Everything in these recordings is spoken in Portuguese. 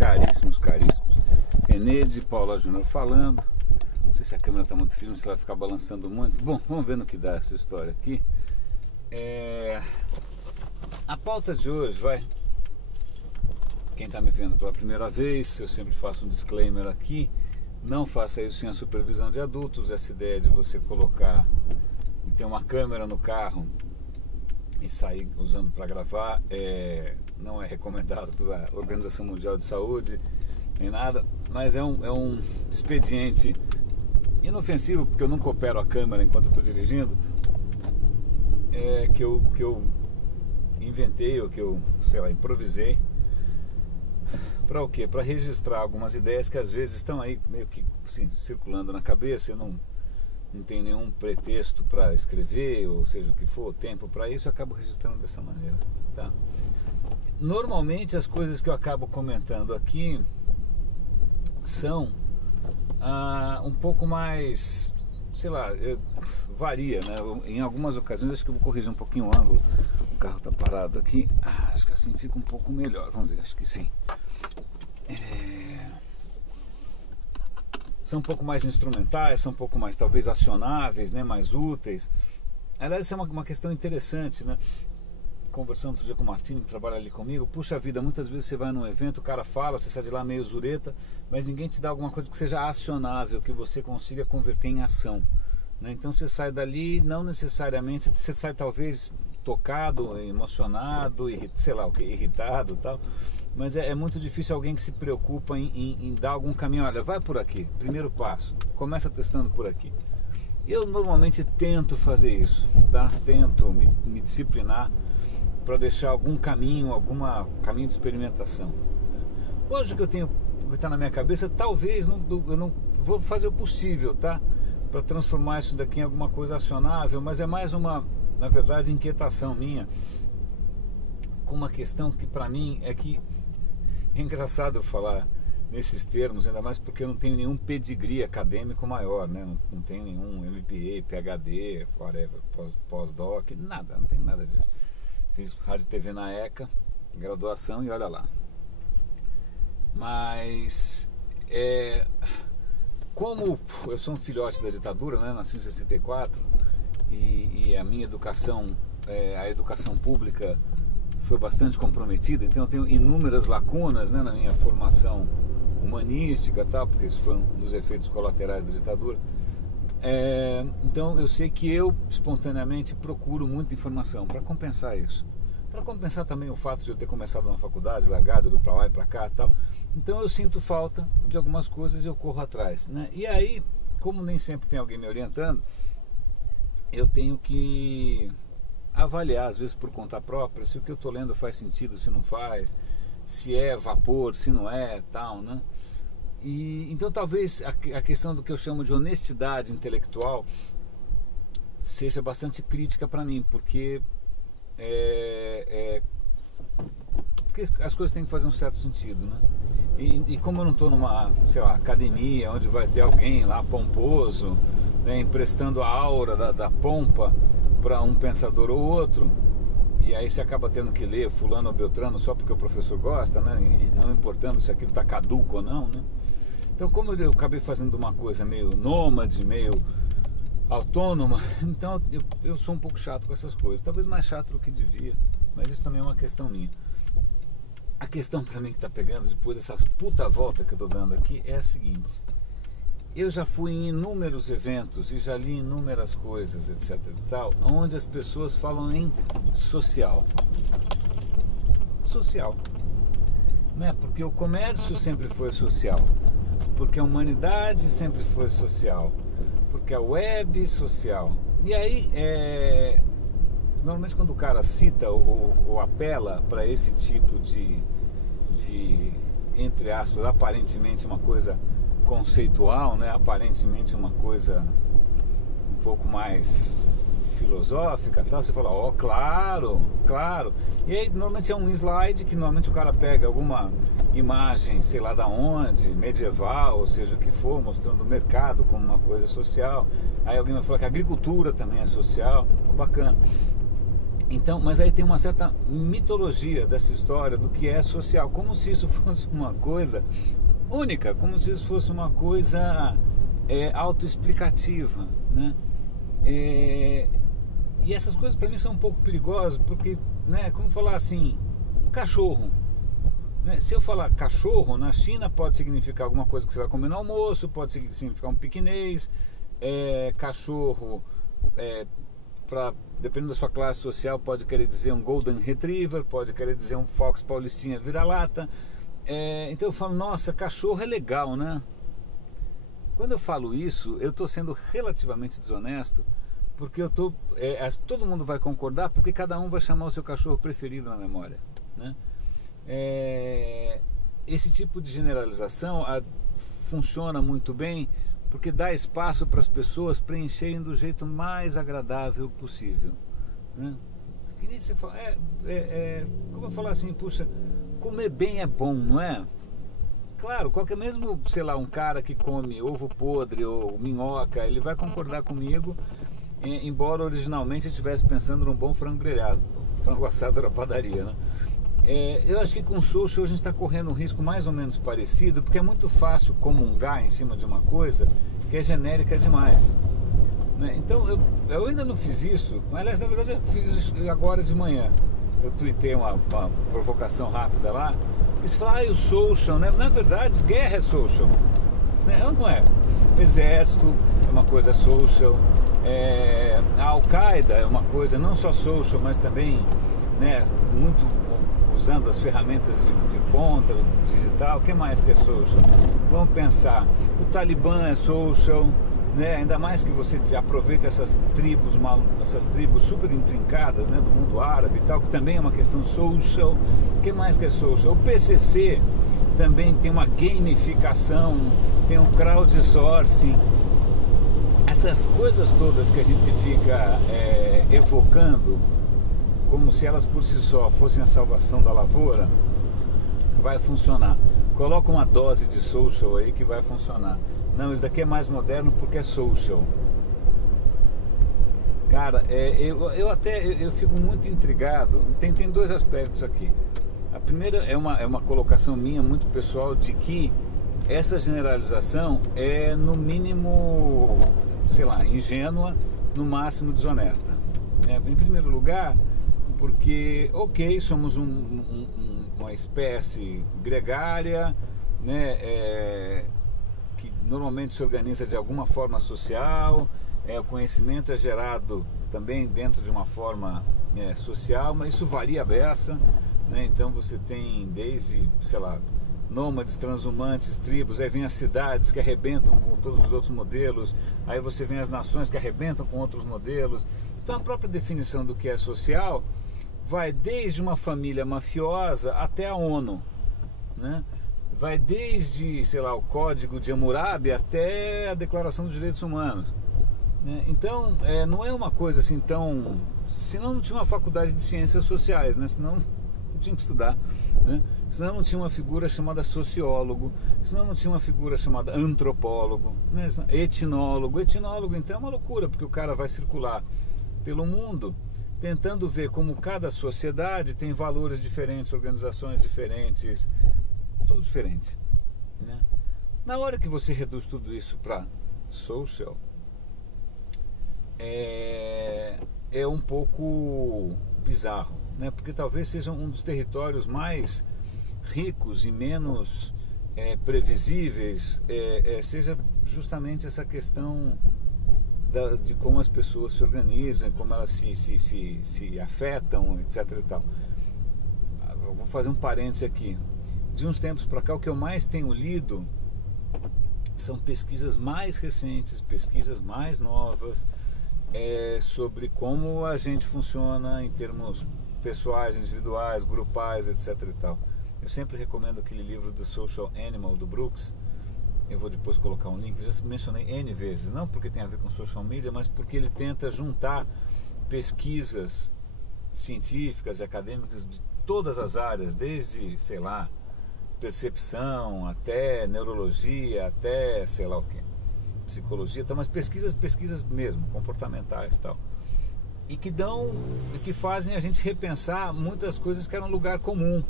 caríssimos, caríssimos. Renê de Paula Júnior falando. Não sei se a câmera está muito firme, se ela vai ficar balançando muito. Bom, vamos ver no que dá essa história aqui. A pauta de hoje vai... Quem está me vendo pela primeira vez, eu sempre faço um disclaimer aqui. Não faça isso sem a supervisão de adultos. Essa ideia de você colocar e ter uma câmera no carro e sair usando para gravar não é recomendado pela Organização Mundial de Saúde nem nada, mas é um expediente inofensivo, porque eu nunca opero a câmera enquanto eu estou dirigindo, que eu inventei, ou que eu, sei lá, improvisei. Para o quê? Para registrar algumas ideias que às vezes estão aí meio que assim, circulando na cabeça. Eu não tenho nenhum pretexto para escrever, ou seja, o que for, tempo para isso, eu acabo registrando dessa maneira, tá? Normalmente as coisas que eu acabo comentando aqui são um pouco mais, sei lá, varia, né? Em algumas ocasiões, acho que eu vou corrigir um pouquinho o ângulo. O carro está parado aqui, acho que assim fica um pouco melhor, vamos ver, acho que sim. São um pouco mais instrumentais, são um pouco mais talvez acionáveis, né, mais úteis. Aliás, isso é uma questão interessante, né? Conversando outro dia com o Martini, que trabalha ali comigo. Puxa vida, muitas vezes você vai num evento, o cara fala, você sai de lá meio zureta, mas ninguém te dá alguma coisa que seja acionável, que você consiga converter em ação, né? Então você sai dali, não necessariamente, você sai talvez tocado, emocionado, sei lá, irritado e tal. Mas é muito difícil alguém que se preocupa em dar algum caminho. Olha, vai por aqui, primeiro passo, começa testando por aqui. Eu normalmente tento fazer isso, tá? Tento me disciplinar para deixar algum caminho, caminho de experimentação. Hoje o que eu tenho que está na minha cabeça, talvez eu não vou fazer o possível, tá? Para transformar isso daqui em alguma coisa acionável, mas é mais na verdade, inquietação minha com uma questão que para mim é que é engraçado eu falar nesses termos, ainda mais porque eu não tenho nenhum pedigree acadêmico maior, né? Não tenho nenhum MBA, PhD, whatever, pós-doc, nada, não tenho nada disso. Fiz rádio e TV na ECA, graduação e olha lá. Mas como eu sou um filhote da ditadura, né? Nasci em 64 e a minha educação, a educação pública foi bastante comprometida, então eu tenho inúmeras lacunas, né, na minha formação humanística, tal, porque isso foi um dos efeitos colaterais da ditadura. Então eu sei que eu espontaneamente procuro muita informação para compensar isso, para compensar também o fato de eu ter começado uma faculdade, largado, ido para lá e para cá, tal. Então eu sinto falta de algumas coisas e eu corro atrás, né? E aí, como nem sempre tem alguém me orientando, eu tenho que avaliar, às vezes por conta própria, se o que eu estou lendo faz sentido, se não faz, se é vapor, se não é, tal, né? E então talvez a questão do que eu chamo de honestidade intelectual seja bastante crítica para mim, porque as coisas têm que fazer um certo sentido, né? E como eu não estou numa, sei lá, academia onde vai ter alguém lá pomposo, né, emprestando a aura da pompa para um pensador ou outro, e aí você acaba tendo que ler fulano ou beltrano só porque o professor gosta, né, e não importando se aquilo está caduco ou não, né? Então, como eu acabei fazendo uma coisa meio nômade, meio autônoma, então eu sou um pouco chato com essas coisas, talvez mais chato do que devia, mas isso também é uma questão minha. A questão para mim que está pegando depois dessa puta volta que eu estou dando aqui é a seguinte: eu já fui em inúmeros eventos e já li inúmeras coisas, etc e tal, onde as pessoas falam em social, né? Porque o comércio sempre foi social, porque a humanidade sempre foi social, porque a web social. E aí, normalmente quando o cara cita ou apela para esse tipo de, entre aspas, aparentemente uma coisa conceitual, né? Aparentemente uma coisa um pouco mais filosófica, tal, você fala, claro, e aí normalmente é um slide que normalmente o cara pega alguma imagem, sei lá da onde, medieval, ou seja o que for, mostrando o mercado como uma coisa social. Aí alguém vai falar que a agricultura também é social, bacana. Então, mas aí tem uma certa mitologia dessa história do que é social, como se isso fosse uma coisa única, como se isso fosse uma coisa autoexplicativa, né? E essas coisas para mim são um pouco perigosas, porque, né, como falar assim, cachorro, né? Se eu falar cachorro, na China pode significar alguma coisa que você vai comer no almoço, pode significar um piquinês, cachorro, dependendo da sua classe social, pode querer dizer um Golden Retriever, pode querer dizer um Fox Paulistinha vira-lata. Então eu falo, nossa, cachorro é legal, né? Quando eu falo isso, eu estou sendo relativamente desonesto, porque todo mundo vai concordar, porque cada um vai chamar o seu cachorro preferido na memória, né? Esse tipo de generalização funciona muito bem, porque dá espaço para as pessoas preencherem do jeito mais agradável possível, né? Que nem você fala, como eu falar assim, puxa, comer bem é bom, não é? Claro, mesmo, sei lá, um cara que come ovo podre ou minhoca, ele vai concordar comigo, embora originalmente eu estivesse pensando num bom frango grelhado, frango assado da padaria, né? Eu acho que com o social a gente está correndo um risco mais ou menos parecido, porque é muito fácil comungar em cima de uma coisa que é genérica demais, né? Então eu ainda não fiz isso, mas aliás, na verdade eu fiz isso agora de manhã. Eu tuitei uma provocação rápida lá, que se fala, o social, né? Na verdade, guerra é social, né? Não é? Exército é uma coisa social, a Al-Qaeda é uma coisa não só social, mas também, né, muito usando as ferramentas de ponta, digital. O que mais que é social? Vamos pensar, o Talibã é social, né? Ainda mais que você aproveita essas tribos super intrincadas, né, do mundo árabe e tal, que também é uma questão social. O que mais que é social? O PCC também tem uma gamificação, tem um crowdsourcing. Essas coisas todas que a gente fica evocando como se elas por si só fossem a salvação da lavoura, vai funcionar. Coloca uma dose de social aí que vai funcionar. Não, isso daqui é mais moderno porque é social. Cara, eu fico muito intrigado. Tem dois aspectos aqui. A primeira é uma colocação minha muito pessoal de que essa generalização é no mínimo, sei lá, ingênua, no máximo desonesta. Em primeiro lugar, porque, ok, somos uma espécie gregária, né, que normalmente se organiza de alguma forma social, o conhecimento é gerado também dentro de uma forma social, mas isso varia a beça, né? Então você tem desde, sei lá, nômades, transhumantes, tribos, aí vem as cidades que arrebentam com todos os outros modelos, aí você vem as nações que arrebentam com outros modelos. Então a própria definição do que é social vai desde uma família mafiosa até a ONU, né? Vai desde, sei lá, o Código de Hammurabi até a Declaração dos Direitos Humanos, né? Então, não é uma coisa assim tão... Senão não tinha uma faculdade de ciências sociais, né? Senão não tinha que estudar, né? Senão não tinha uma figura chamada sociólogo, senão não tinha uma figura chamada antropólogo, né? Etnólogo. Etnólogo, então, é uma loucura, porque o cara vai circular pelo mundo tentando ver como cada sociedade tem valores diferentes, organizações diferentes, tudo diferente, né? Na hora que você reduz tudo isso para social, é um pouco bizarro, né? Porque talvez seja um dos territórios mais ricos e menos previsíveis, seja justamente essa questão de como as pessoas se organizam, como elas se afetam, etc e tal. Eu vou fazer um parêntese aqui. De uns tempos para cá, o que eu mais tenho lido são pesquisas mais recentes, pesquisas mais novas, sobre como a gente funciona em termos pessoais, individuais, grupais, etc e tal. Eu sempre recomendo aquele livro do Social Animal, do Brooks. Eu vou depois colocar um link, eu já mencionei N vezes, não porque tem a ver com social media, mas porque ele tenta juntar pesquisas científicas e acadêmicas de todas as áreas, desde, sei lá, percepção, até neurologia, até sei lá o que, psicologia, mas pesquisas mesmo, comportamentais e tal. e que fazem a gente repensar muitas coisas que eram lugar comum,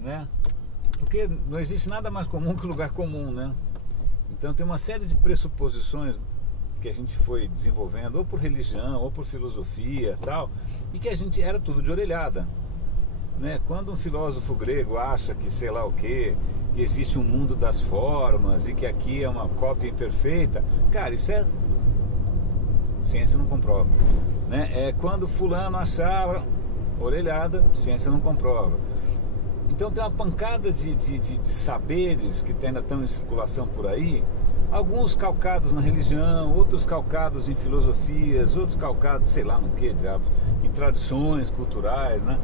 né? Porque não existe nada mais comum que lugar comum, né? Então tem uma série de pressuposições que a gente foi desenvolvendo, ou por religião, ou por filosofia, tal, e que a gente era tudo de orelhada, né? Quando um filósofo grego acha que sei lá o quê, que existe um mundo das formas e que aqui é uma cópia imperfeita, cara, isso é ciência não comprova, né? É quando fulano achava orelhada, ciência não comprova. Então tem uma pancada de saberes que ainda estão em circulação por aí, alguns calcados na religião, outros calcados em filosofias, outros calcados, sei lá no que, diabo, em tradições culturais, né?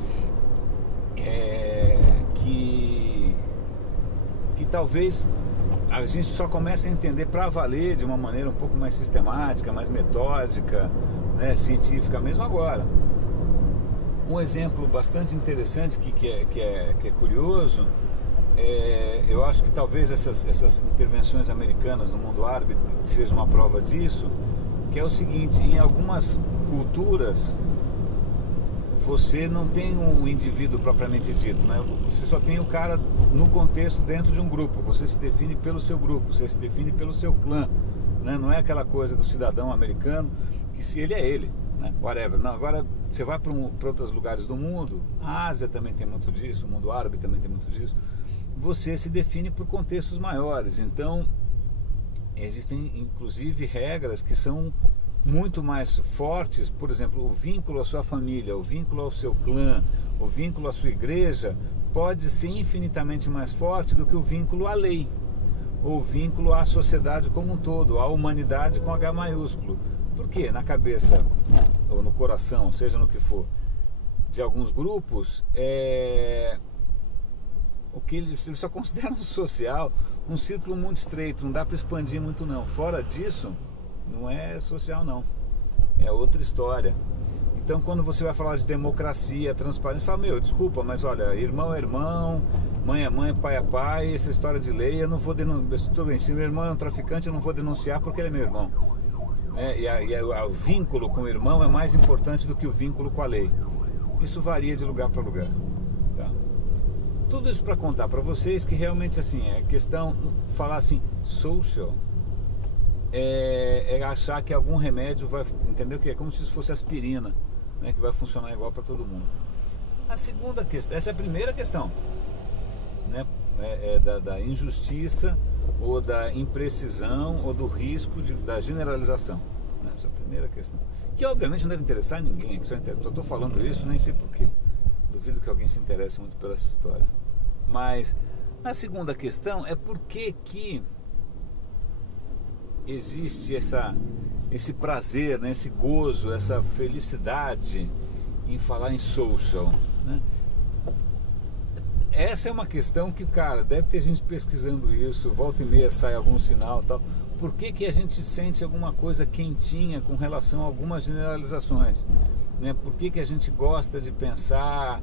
Que talvez a gente só comece a entender para valer de uma maneira um pouco mais sistemática, mais metódica, né, científica mesmo agora. Um exemplo bastante interessante que é curioso, eu acho que talvez essas intervenções americanas no mundo árabe sejam uma prova disso, que é o seguinte: em algumas culturas você não tem um indivíduo propriamente dito, né? Você só tem o cara no contexto dentro de um grupo, você se define pelo seu grupo, você se define pelo seu clã, né? Não é aquela coisa do cidadão americano que se ele é ele, né? Whatever. Não, agora você vai para outros lugares do mundo, a Ásia também tem muito disso, o mundo árabe também tem muito disso, você se define por contextos maiores. Então existem inclusive regras que são muito mais fortes. Por exemplo, o vínculo à sua família, o vínculo ao seu clã, o vínculo à sua igreja pode ser infinitamente mais forte do que o vínculo à lei, ou o vínculo à sociedade como um todo, à humanidade com H maiúsculo. Por quê? Na cabeça ou no coração, seja no que for, de alguns grupos, o que eles só consideram social um círculo muito estreito, não dá para expandir muito não. Fora disso, não é social não, é outra história. Então quando você vai falar de democracia, transparência, fala, meu, desculpa, mas olha, irmão é irmão, mãe é mãe, pai é pai, essa história de lei eu não vou denunciar. Se meu irmão é um traficante, eu não vou denunciar porque ele é meu irmão. O vínculo com o irmão é mais importante do que o vínculo com a lei. Isso varia de lugar para lugar, tá? Tudo isso para contar para vocês que realmente assim, é questão, falar assim, social, é achar que algum remédio vai, entendeu? Que é como se isso fosse aspirina, né? Que vai funcionar igual para todo mundo. A segunda questão, essa é a primeira questão, né? Da injustiça ou da imprecisão ou do risco da generalização, né? Essa é a primeira questão, que obviamente não deve interessar ninguém, que só estou falando isso, nem sei porquê, duvido que alguém se interesse muito por essa história. Mas a segunda questão é por que existe esse prazer, né, esse gozo, essa felicidade em falar em social, né? Essa é uma questão que, cara, deve ter gente pesquisando isso, volta e meia sai algum sinal e tal. Por que a gente sente alguma coisa quentinha com relação a algumas generalizações, né? Por que a gente gosta de pensar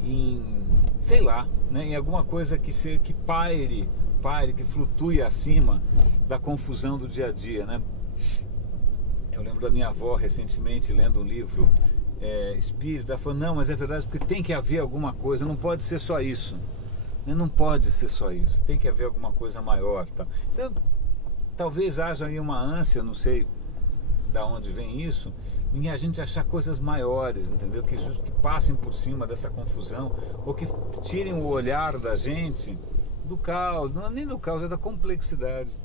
em, sei lá, né, em alguma coisa que paire, que flutue acima da confusão do dia a dia, né? Eu lembro da minha avó recentemente lendo um livro espírita, ela falou, não, mas é verdade, porque tem que haver alguma coisa, não pode ser só isso, né? Não pode ser só isso, tem que haver alguma coisa maior, tá? Então, talvez haja aí uma ânsia, não sei da onde vem isso, em a gente achar coisas maiores, entendeu? Que passem por cima dessa confusão, ou que tirem o olhar da gente do caos, não é nem do caos, é da complexidade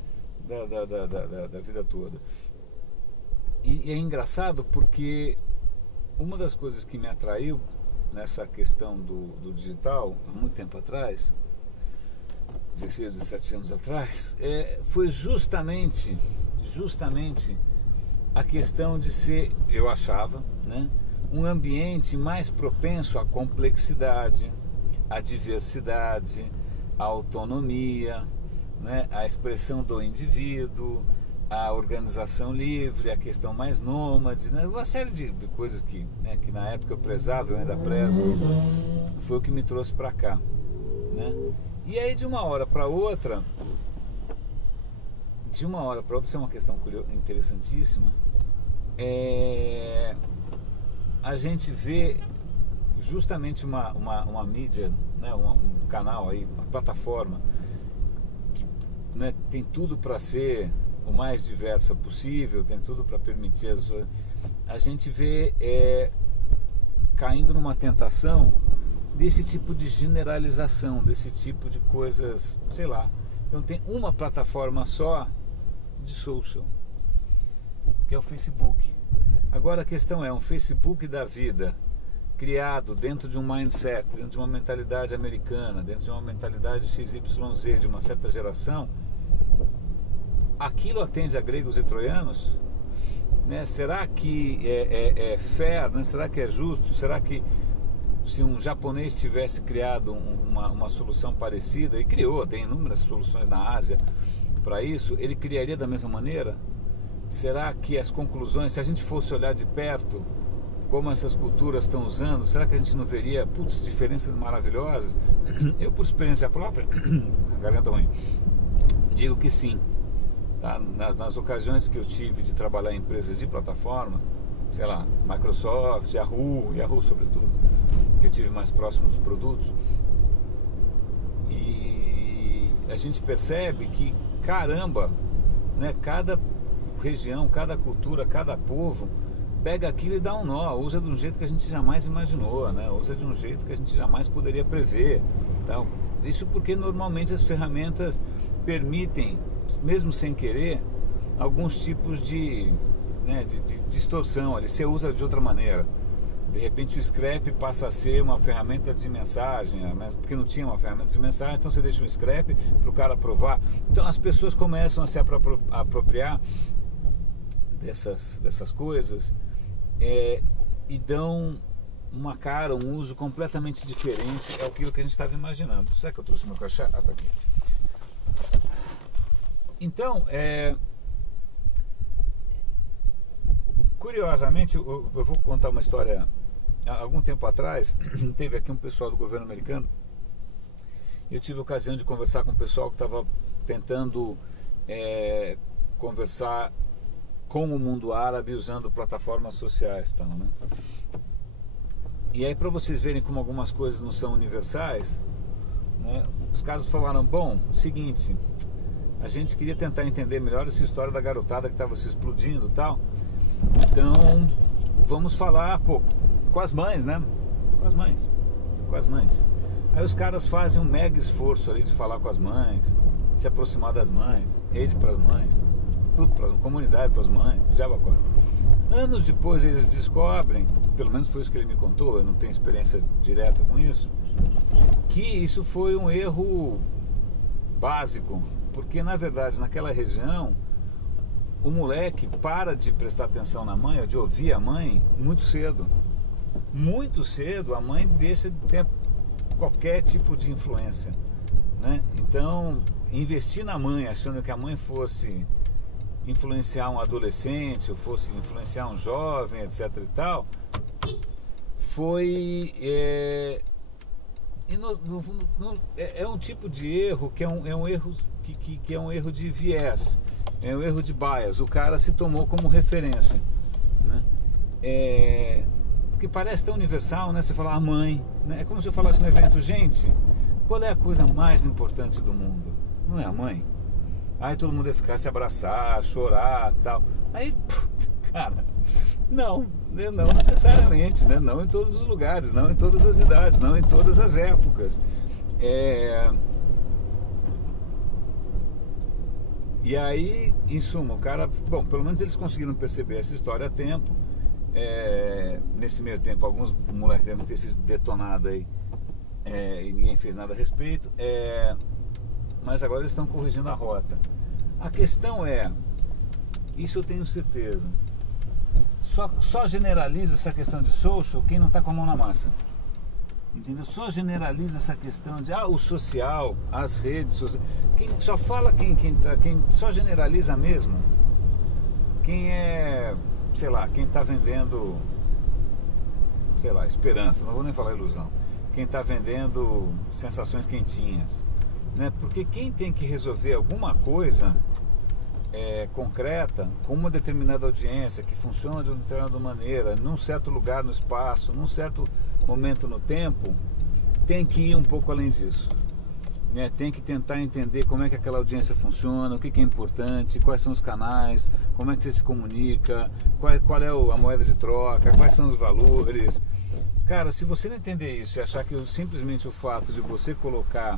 da vida toda. E é engraçado porque uma das coisas que me atraiu nessa questão do digital, há muito tempo atrás, 16, 17 anos atrás, foi justamente a questão de ser, eu achava, né, um ambiente mais propenso à complexidade, à diversidade, à autonomia, né, à expressão do indivíduo, à organização livre, a questão mais nômade, né, uma série de coisas que na época eu prezava, eu ainda prezo, foi o que me trouxe para cá, né? E aí de uma hora para outra, isso é uma questão interessantíssima, a gente vê justamente uma mídia, né, um canal aí, uma plataforma que, né, tem tudo para ser o mais diversa possível, tem tudo para permitir a gente vê caindo numa tentação desse tipo de generalização, desse tipo de coisas, sei lá. Então tem uma plataforma só de social, que é o Facebook. Agora a questão é, um Facebook da vida criado dentro de um mindset, dentro de uma mentalidade americana, dentro de uma mentalidade XYZ de uma certa geração, aquilo atende a gregos e troianos? Né? Será que é fair? Né? Será que é justo? Será que se um japonês tivesse criado uma solução parecida, e criou, tem inúmeras soluções na Ásia para isso, ele criaria da mesma maneira? Será que as conclusões, se a gente fosse olhar de perto como essas culturas estão usando, será que a gente não veria, diferenças maravilhosas? Eu, por experiência própria, a garganta ruim, digo que sim. Tá? Nas ocasiões que eu tive de trabalhar em empresas de plataforma, sei lá, Microsoft, Yahoo sobretudo, que eu tive mais próximo dos produtos, e a gente percebe que, caramba, né, cada região, cada cultura, cada povo pega aquilo e dá um nó, usa de um jeito que a gente jamais imaginou, né? Usa de um jeito que a gente jamais poderia prever, tá? Isso porque normalmente as ferramentas permitem, mesmo sem querer, alguns tipos de distorção. Ali você usa de outra maneira. De repente o Scrap passa a ser uma ferramenta de mensagem, porque não tinha uma ferramenta de mensagem, então você deixa um Scrap para o cara provar. Então as pessoas começam a se apropriar dessas coisas e dão uma cara, um uso completamente diferente daquilo que a gente estava imaginando. Será que eu trouxe meu crachá? Ah, tá aqui. Então, curiosamente, eu vou contar uma história. Há algum tempo atrás, teve aqui um pessoal do governo americano. Eu tive a ocasião de conversar com um pessoal que estava tentando conversar com o mundo árabe usando plataformas sociais, tal, né? E aí, para vocês verem como algumas coisas não são universais, né, os caras falaram: bom, seguinte, a gente queria tentar entender melhor essa história da garotada que estava se explodindo e tal. Então, vamos falar, com as mães, né? Com as mães. Aí os caras fazem um mega esforço ali de falar com as mães, se aproximar das mães, rede para as mães, tudo para as comunidade para as mães, já bacana. Anos depois eles descobrem, pelo menos foi isso que ele me contou, eu não tenho experiência direta com isso, que isso foi um erro básico, porque na verdade naquela região o moleque para de prestar atenção na mãe, ou de ouvir a mãe, muito cedo. Muito cedo a mãe deixa de ter qualquer tipo de influência, né? Então, investir na mãe, achando que a mãe fosse influenciar um adolescente, ou fosse influenciar um jovem, etc e tal, foi... é um tipo de erro que é um erro que é um erro de viés, é um erro de bias. O cara se tomou como referência, né? Que parece tão universal, né? Você falar a mãe, né? É como se eu falasse no evento: gente, qual é a coisa mais importante do mundo? Não é a mãe? Aí todo mundo ia ficar, se abraçar, chorar, tal. Aí, cara, não necessariamente, né? Não em todos os lugares, não em todas as idades, não em todas as épocas. E aí, em suma, o cara... Bom, pelo menos eles conseguiram perceber essa história a tempo. Nesse meio tempo, alguns moleques devem ter se detonado aí, e ninguém fez nada a respeito. Mas agora eles estão corrigindo a rota. A questão isso eu tenho certeza, só generaliza essa questão de social quem não está com a mão na massa, entendeu? Só generaliza essa questão de o social, as redes sociais. Quem só fala, quem só generaliza mesmo, quem sei lá, quem está vendendo, sei lá, esperança, não vou nem falar ilusão, quem está vendendo sensações quentinhas, né? Porque quem tem que resolver alguma coisa concreta, com uma determinada audiência que funciona de uma determinada maneira, num certo lugar no espaço, num certo momento no tempo, tem que ir um pouco além disso, né? Tem que tentar entender como é que aquela audiência funciona, o que é importante, quais são os canais, como é que você se comunica, qual é a moeda de troca, quais são os valores. Cara, se você não entender isso e achar que simplesmente o fato de você colocar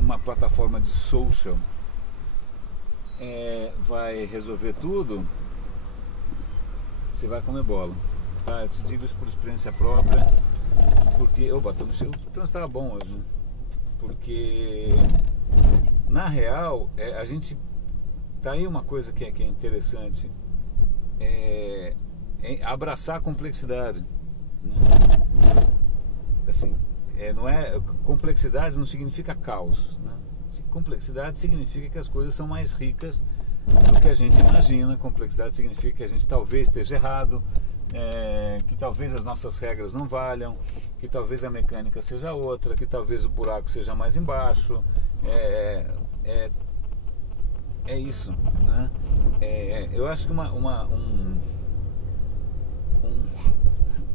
uma plataforma de social vai resolver tudo, você vai comer bola, tá? Eu te digo isso por experiência própria, porque o trânsito estava bom hoje, né? Porque na real a gente tá aí uma coisa que é interessante, abraçar a complexidade, né? Assim, complexidade não significa caos, né? Complexidade significa que as coisas são mais ricas do que a gente imagina. Complexidade significa que a gente talvez esteja errado, que talvez as nossas regras não valham, que talvez a mecânica seja outra, que talvez o buraco seja mais embaixo. É isso, né? Eu acho que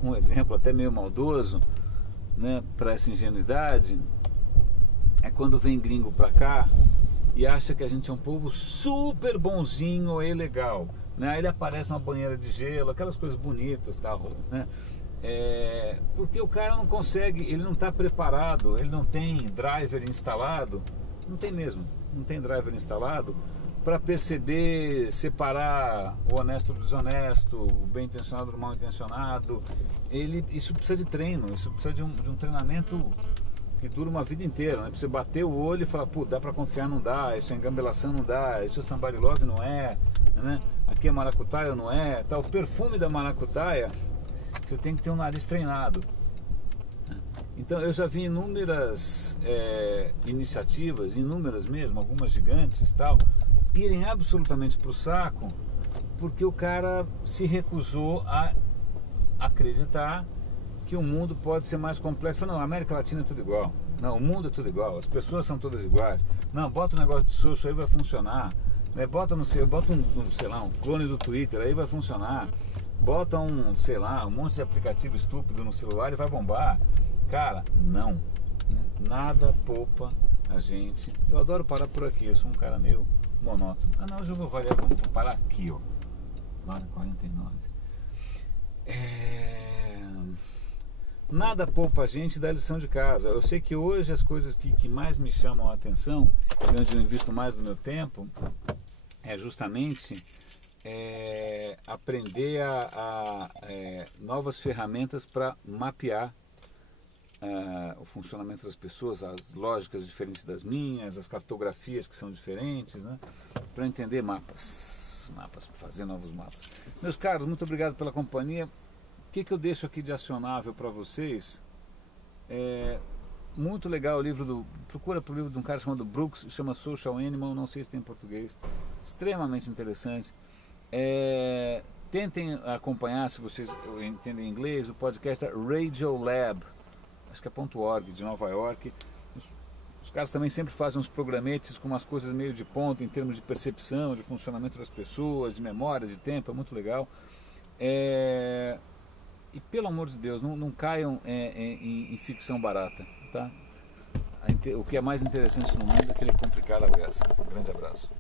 um exemplo até meio maldoso, né, para essa ingenuidade é quando vem gringo pra cá e acha que a gente é um povo super bonzinho e legal, né? Aí ele aparece numa banheira de gelo, aquelas coisas bonitas, tal, né? Porque o cara não consegue, ele não está preparado, ele não tem driver instalado, não tem mesmo, não tem driver instalado para perceber, separar o honesto do desonesto, o bem intencionado do mal intencionado. Isso precisa de treino, isso precisa de um treinamento que dura uma vida inteira, né? Pra você bater o olho e falar, pô, dá pra confiar, não dá, isso é engambelação, não dá, isso é somebody love, não é, né? Aqui é maracutaia, não é, tá? O perfume da maracutaia, você tem que ter um nariz treinado. Então eu já vi inúmeras iniciativas, inúmeras mesmo, algumas gigantes, tal, irem absolutamente pro saco, porque o cara se recusou a acreditar que o mundo pode ser mais complexo. Não, a América Latina é tudo igual. Não, o mundo é tudo igual. As pessoas são todas iguais. Não, bota um negócio de social aí vai funcionar. Né? Bota sei lá, um clone do Twitter aí vai funcionar. Bota sei lá, um monte de aplicativo estúpido no celular e vai bombar. Cara, não. Nada poupa a gente. Eu adoro parar por aqui. Eu sou um cara meio monótono. Não, hoje eu vou variar. Vamos parar aqui, ó. 9h49. Nada poupa a gente da lição de casa. Eu sei que hoje as coisas que mais me chamam a atenção, e onde eu invisto mais do meu tempo, é justamente aprender novas ferramentas para mapear o funcionamento das pessoas, as lógicas diferentes das minhas, as cartografias que são diferentes, né? Para entender mapas, fazer novos mapas. Meus caros, muito obrigado pela companhia. O que eu deixo aqui de acionável para vocês? Muito legal o livro procura pro livro de um cara chamado Brooks, chama Social Animal, não sei se tem em português, extremamente interessante. Tentem acompanhar, se vocês entendem inglês, o podcast Radiolab, acho que é .org, de Nova York. Os caras também sempre fazem uns programetes com umas coisas meio de ponto em termos de percepção, de funcionamento das pessoas, de memória, de tempo, é muito legal. E pelo amor de Deus, não caiam em ficção barata, tá? O que é mais interessante no mundo é que ele é complicado a beça. Um grande abraço.